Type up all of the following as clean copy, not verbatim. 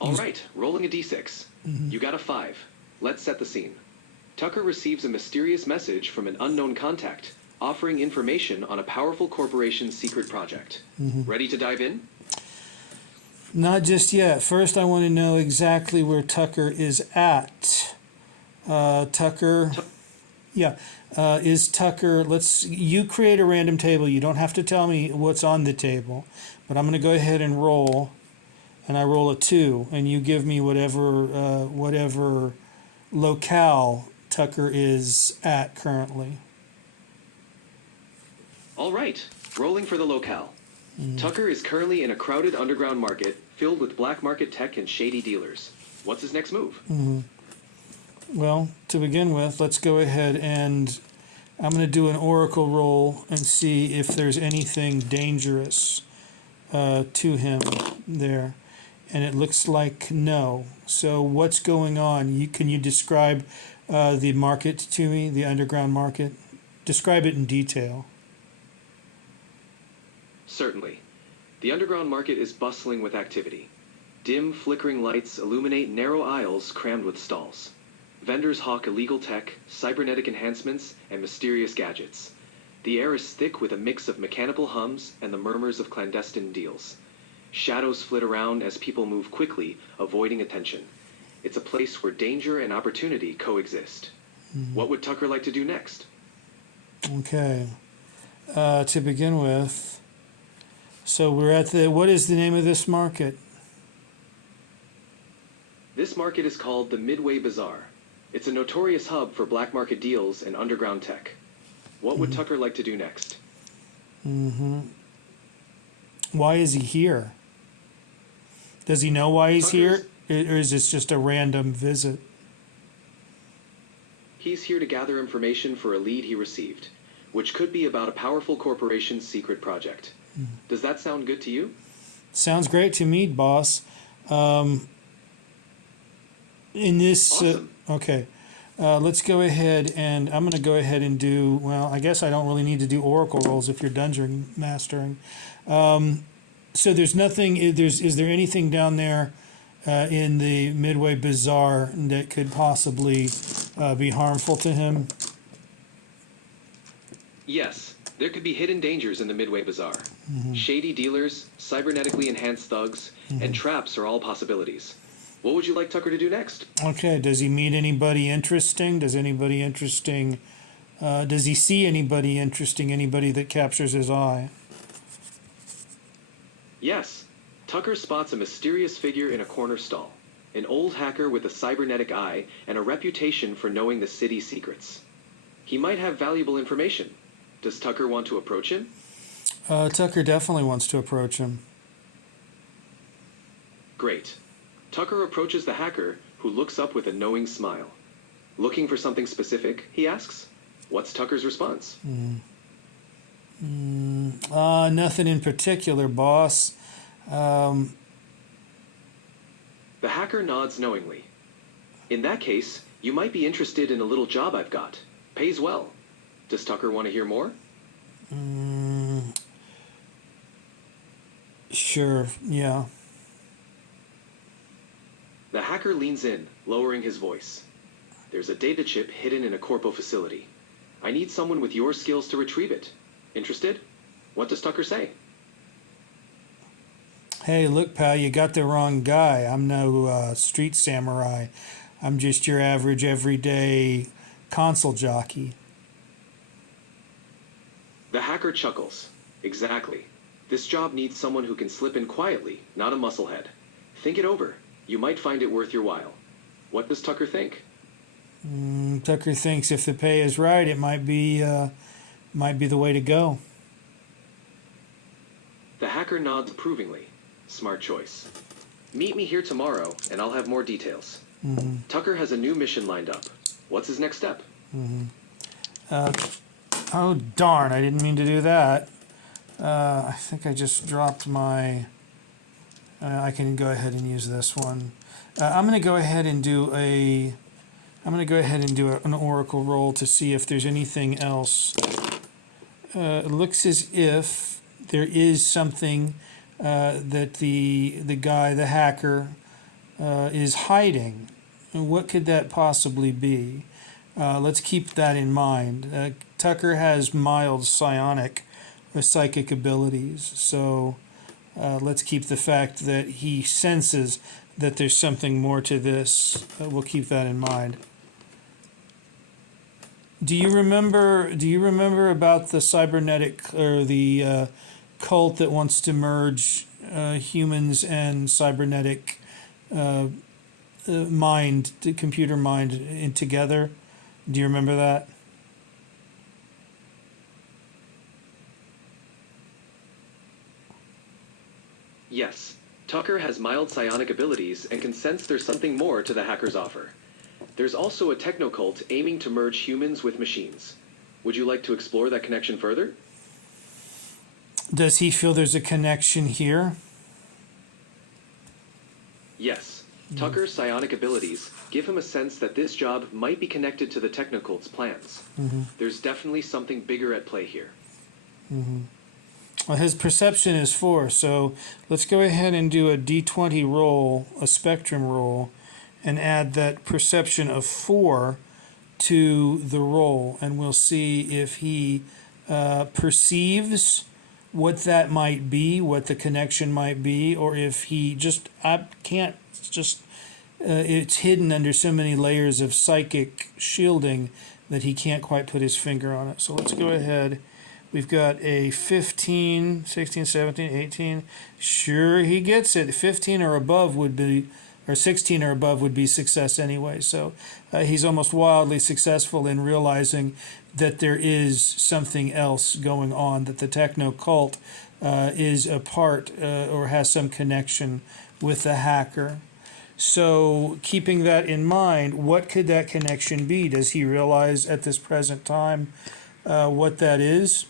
All right, rolling a d6. You got a 5. Let's set the scene. Tucker receives a mysterious message from an unknown contact, offering information on a powerful corporation's secret project. Ready to dive in? Not just yet. First, I want to know exactly where Tucker is at. Tucker, yeah, is Tucker, you create a random table. You don't have to tell me what's on the table, but I'm going to go ahead and roll, and I roll a 2, and you give me whatever locale Tucker is at currently. All right, rolling for the locale. Tucker is currently in a crowded underground market filled with black market tech and shady dealers. What's his next move? Well, to begin with, let's go ahead and I'm going to do an oracle roll and see if there's anything dangerous to him there. And it looks like no. So what's going on? Can you describe the market to me, the underground market? Describe it in detail. Certainly. The underground market is bustling with activity. Dim, flickering lights illuminate narrow aisles crammed with stalls. Vendors hawk illegal tech, cybernetic enhancements, and mysterious gadgets. The air is thick with a mix of mechanical hums and the murmurs of clandestine deals. Shadows flit around as people move quickly, avoiding attention. It's a place where danger and opportunity coexist. What would Tucker like to do next? Okay. To begin with, so we're at what is the name of this market? This market is called the Midway Bazaar. It's a notorious hub for black market deals and underground tech. What would Tucker like to do next? Why is he here? Does he know why he's here? Or is this just a random visit? He's here to gather information for a lead he received, which could be about a powerful corporation's secret project. Does that sound good to you? Sounds great to me, boss. In this, Awesome. okay, let's go ahead and I'm going to go ahead and do, well, I guess I don't really need to do oracle rolls if you're dungeon mastering. So there's nothing, is there anything down there in the Midway Bazaar that could possibly be harmful to him? Yes, there could be hidden dangers in the Midway Bazaar. Shady dealers, cybernetically enhanced thugs, and traps are all possibilities. What would you like Tucker to do next? Okay, does he meet anybody interesting? Does he see anybody interesting, anybody that captures his eye? Yes, Tucker spots a mysterious figure in a corner stall. An old hacker with a cybernetic eye and a reputation for knowing the city's secrets. He might have valuable information. Does Tucker want to approach him? Tucker definitely wants to approach him. Great. Tucker approaches the hacker, who looks up with a knowing smile. Looking for something specific, he asks. What's Tucker's response? Nothing in particular, boss. The hacker nods knowingly. In that case, you might be interested in a little job I've got. Pays well. Does Tucker want to hear more? Sure, yeah. The hacker leans in, lowering his voice. There's a data chip hidden in a corpo facility. I need someone with your skills to retrieve it. Interested? What does Tucker say? Hey, look, pal, you got the wrong guy. I'm no street samurai. I'm just your average, everyday console jockey. The hacker chuckles. Exactly. This job needs someone who can slip in quietly, not a musclehead. Think it over. You might find it worth your while. What does Tucker think? Tucker thinks if the pay is right, it might be the way to go. The hacker nods approvingly. Smart choice. Meet me here tomorrow, and I'll have more details. Tucker has a new mission lined up. What's his next step? Oh, darn, I didn't mean to do that. I think I just dropped my... I can go ahead and use this one. I'm going to go ahead and do an oracle roll to see if there's anything else. It looks as if there is something that the guy, the hacker, is hiding. And what could that possibly be? Let's keep that in mind. Tucker has mild psionic or psychic abilities, so let's keep the fact that he senses that there's something more to this. We'll keep that in mind. Do you remember about the cybernetic or the cult that wants to merge humans and cybernetic mind, computer mind, in together? Do you remember that? Yes, Tucker has mild psionic abilities and can sense there's something more to the hacker's offer. There's also a technocult aiming to merge humans with machines. Would you like to explore that connection further? Does he feel there's a connection here? Yes. Tucker's psionic abilities give him a sense that this job might be connected to the technocult's plans. There's definitely something bigger at play here. Well, his perception is 4, so let's go ahead and do a D20 roll, a spectrum roll, and add that perception of 4 to the roll, and we'll see if he perceives what that might be, what the connection might be, or if he just it's hidden under so many layers of psychic shielding that he can't quite put his finger on it. So let's go ahead. We've got a 15, 16, 17, 18. Sure, he gets it. 15 or above would be, or 16 or above would be success anyway. So he's almost wildly successful in realizing that there is something else going on, that the techno cult is a part or has some connection with the hacker. So keeping that in mind, what could that connection be? Does he realize at this present time what that is?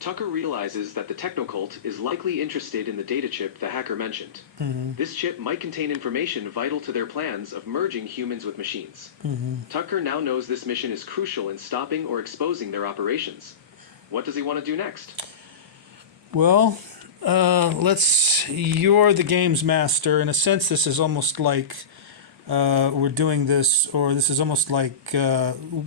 Tucker realizes that the technocult is likely interested in the data chip the hacker mentioned. This chip might contain information vital to their plans of merging humans with machines. Tucker now knows this mission is crucial in stopping or exposing their operations. What does he want to do next? Well, you're the games master. In a sense, this is almost like we're doing this, or this is almost like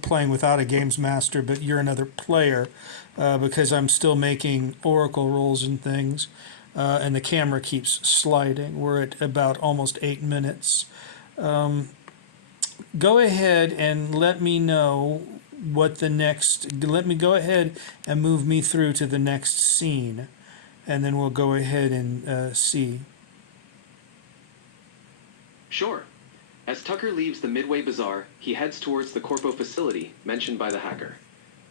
playing without a games master, but you're another player, because I'm still making oracle rolls and things, and the camera keeps sliding. We're at about almost 8 minutes. Go ahead and let me know let me go ahead and move me through to the next scene, and then we'll go ahead and see. Sure. As Tucker leaves the Midway Bazaar, he heads towards the Corpo facility mentioned by the hacker.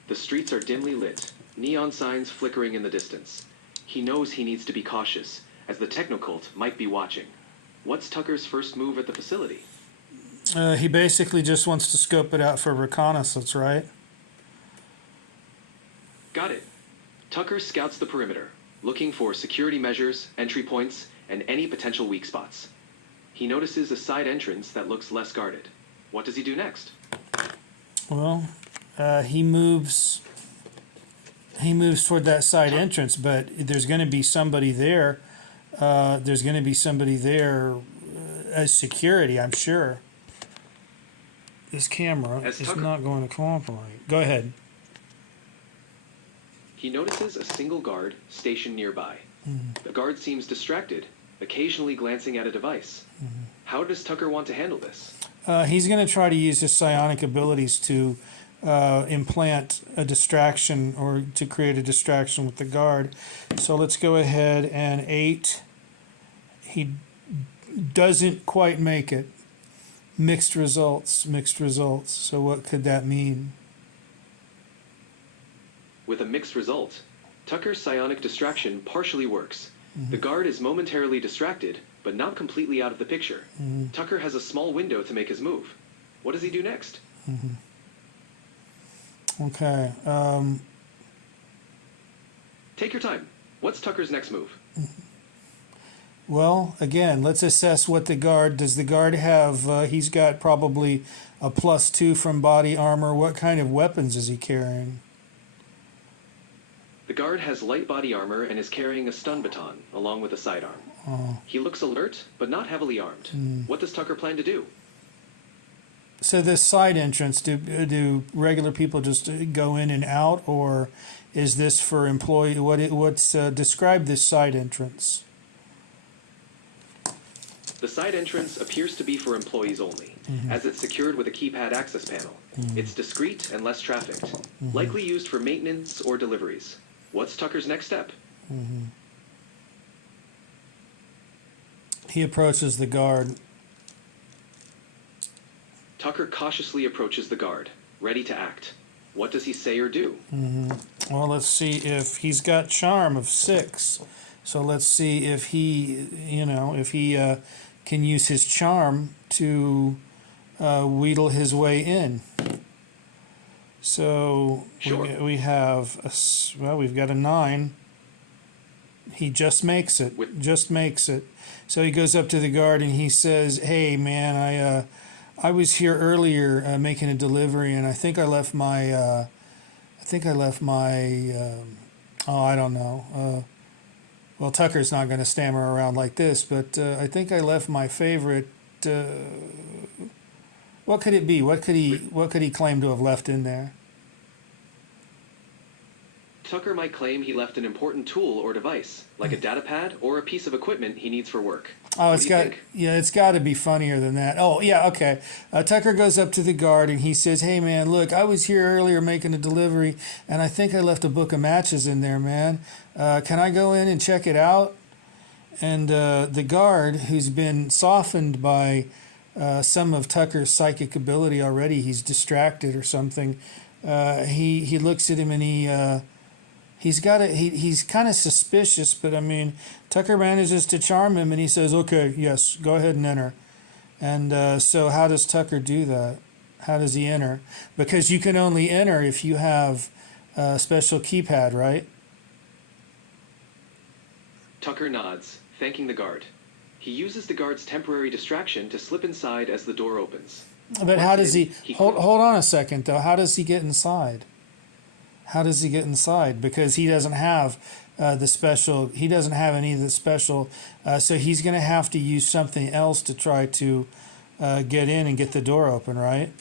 The streets are dimly lit, neon signs flickering in the distance. He knows he needs to be cautious, as the technocult might be watching. What's Tucker's first move at the facility? He basically just wants to scope it out for reconnaissance, right? Got it. Tucker scouts the perimeter, looking for security measures, entry points, and any potential weak spots. He notices a side entrance that looks less guarded. What does he do next? Well, he moves toward that side entrance, but there's going to be somebody there. There's going to be somebody there as security, I'm sure. This camera is not going to cooperate. Go ahead. He notices a single guard stationed nearby. The guard seems distracted, occasionally glancing at a device. How does Tucker want to handle this? He's going to try to use his psionic abilities to implant a distraction, or to create a distraction with the guard. So let's go ahead and 8. He doesn't quite make it. Mixed results. So what could that mean? With a mixed result, Tucker's psionic distraction partially works. The guard is momentarily distracted, but not completely out of the picture. Tucker has a small window to make his move. What does he do next? Okay. Take your time. What's Tucker's next move? Well, again, let's assess what the guard... Does the guard have... he's got probably a +2 from body armor. What kind of weapons is he carrying? The guard has light body armor and is carrying a stun baton, along with a sidearm. He looks alert, but not heavily armed. What does Tucker plan to do? So this side entrance, do regular people just go in and out, or is this for employee? What's describe this side entrance? The side entrance appears to be for employees only, as it's secured with a keypad access panel. It's discreet and less trafficked, likely used for maintenance or deliveries. What's Tucker's next step? He approaches the guard. Tucker cautiously approaches the guard, ready to act. What does he say or do? Well, let's see if he's got charm of 6. So let's see if he, if he can use his charm to wheedle his way in. So Sure. we have, we've got a 9. He just makes it. Just makes it. So he goes up to the guard and he says, "Hey, man, I was here earlier making a delivery, and I think I left my, oh, I don't know. Well, Tucker's not going to stammer around like this, but I think I left my favorite. What could it be? What could he claim to have left in there?" Tucker might claim he left an important tool or device, like a data pad or a piece of equipment he needs for work. Oh, it's got to be funnier than that. Oh, yeah, okay. Tucker goes up to the guard and he says, "Hey, man, look, I was here earlier making a delivery, and I think I left a book of matches in there, man. Can I go in and check it out?" And the guard, who's been softened by some of Tucker's psychic ability already, he's distracted or something. He looks at him and he's kind of suspicious, but I mean, Tucker manages to charm him, and he says, "Okay, yes, go ahead and enter." And so how does Tucker do that? How does he enter? Because you can only enter if you have a special keypad, right? Tucker nods, thanking the guard. He uses the guard's temporary distraction to slip inside as the door opens. But how does he hold on a second, though. How does he get inside? How does he get inside? Because he doesn't have the special. He doesn't have any of the special. So he's going to have to use something else to try to get in and get the door open, right?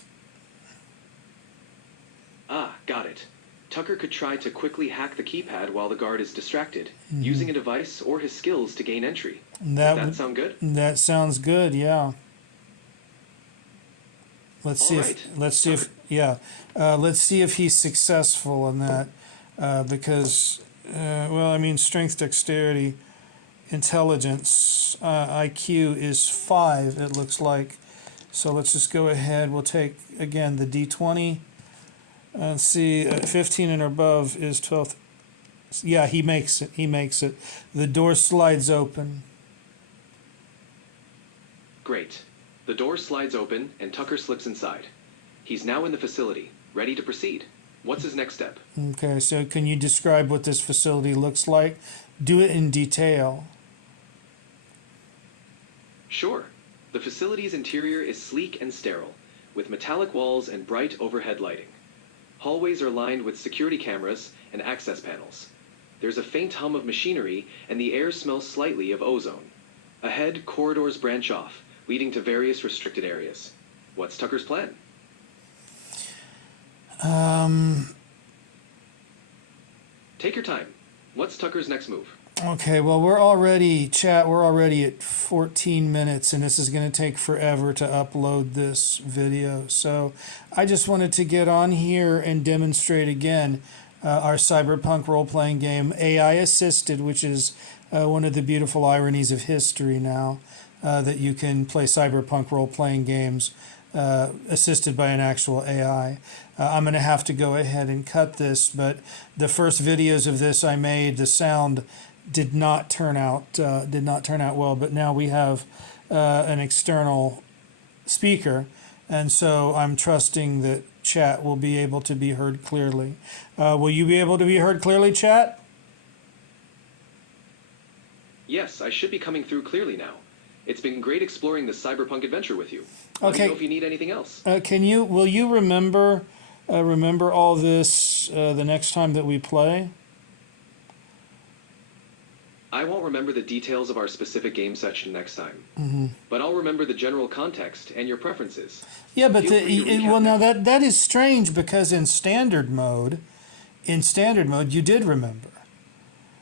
Ah, got it. Tucker could try to quickly hack the keypad while the guard is distracted, using a device or his skills to gain entry. Does that sound good? That sounds good. Yeah. Let's see if he's successful in that, because strength, dexterity, intelligence, IQ is 5. It looks like. So let's just go ahead. We'll take again the D20. And see, 15 and above is 12. Yeah, he makes it. He makes it. The door slides open. Great. The door slides open, and Tucker slips inside. He's now in the facility, ready to proceed. What's his next step? Okay, so can you describe what this facility looks like? Do it in detail. Sure. The facility's interior is sleek and sterile, with metallic walls and bright overhead lighting. Hallways are lined with security cameras and access panels. There's a faint hum of machinery, and the air smells slightly of ozone. Ahead, corridors branch off, leading to various restricted areas. What's Tucker's plan? Take your time. What's Tucker's next move? Okay, well, we're already at 14 minutes, and this is going to take forever to upload this video. So I just wanted to get on here and demonstrate again our Cyberpunk role-playing game, AI assisted, which is one of the beautiful ironies of history now, that you can play Cyberpunk role-playing games assisted by an actual AI. I'm going to have to go ahead and cut this, but the first videos of this I made, the sound did not turn out well. But now we have an external speaker, and so I'm trusting that chat will be able to be heard clearly. Will you be able to be heard clearly, chat? Yes, I should be coming through clearly now. It's been great exploring this cyberpunk adventure with you. Okay. Let me know if you need anything else. Will you remember all this the next time that we play? I won't remember the details of our specific game session next time, but I'll remember the general context and your preferences. Yeah, but Feel free to recap well, now next. that is strange because in standard mode, you did remember.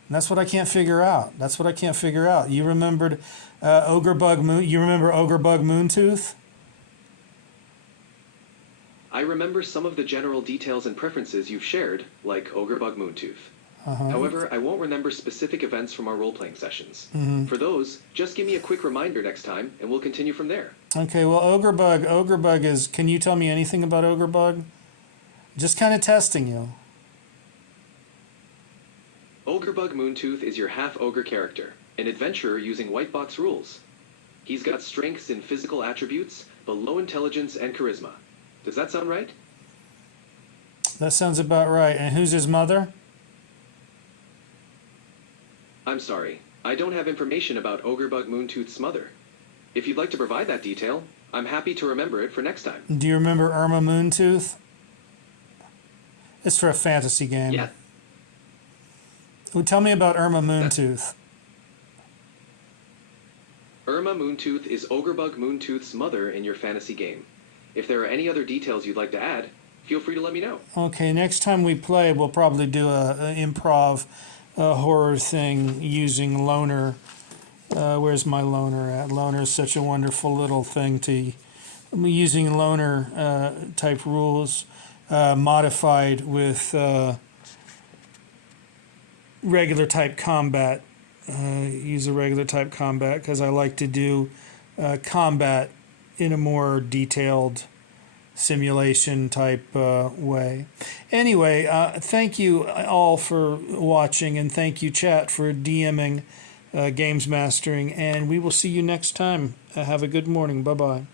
And that's what I can't figure out. That's what I can't figure out. You remembered Ogre Bug Moon. You remember Ogre Bug Moontooth? I remember some of the general details and preferences you've shared, like Ogrebug Moontooth. However, I won't remember specific events from our role-playing sessions. For those, just give me a quick reminder next time, and we'll continue from there. Okay, well, Ogre Bug is. Can you tell me anything about Ogre Bug? Just kind of testing you. Ogrebug Moontooth is your half-ogre character, an adventurer using white box rules. He's got strengths in physical attributes, but low intelligence and charisma. Does that sound right? That sounds about right. And who's his mother? I'm sorry, I don't have information about Ogrebug Moontooth's mother. If you'd like to provide that detail, I'm happy to remember it for next time. Do you remember Irma Moontooth? It's for a fantasy game. Yeah, Well, tell me about Irma Moontooth. Irma Moontooth is Ogrebug Moontooth's mother in your fantasy game. If there are any other details you'd like to add, feel free to let me know. Okay, next time we play, we'll probably do a improv horror thing using Loner. Where's my Loner at? Loner is such a wonderful little thing to using Loner type rules modified with regular type combat. Use a regular type combat because I like to do combat in a more detailed simulation type way. Anyway, thank you all for watching, and thank you, chat, for DMing Games Mastering, and we will see you next time. Have a good morning. Bye-bye.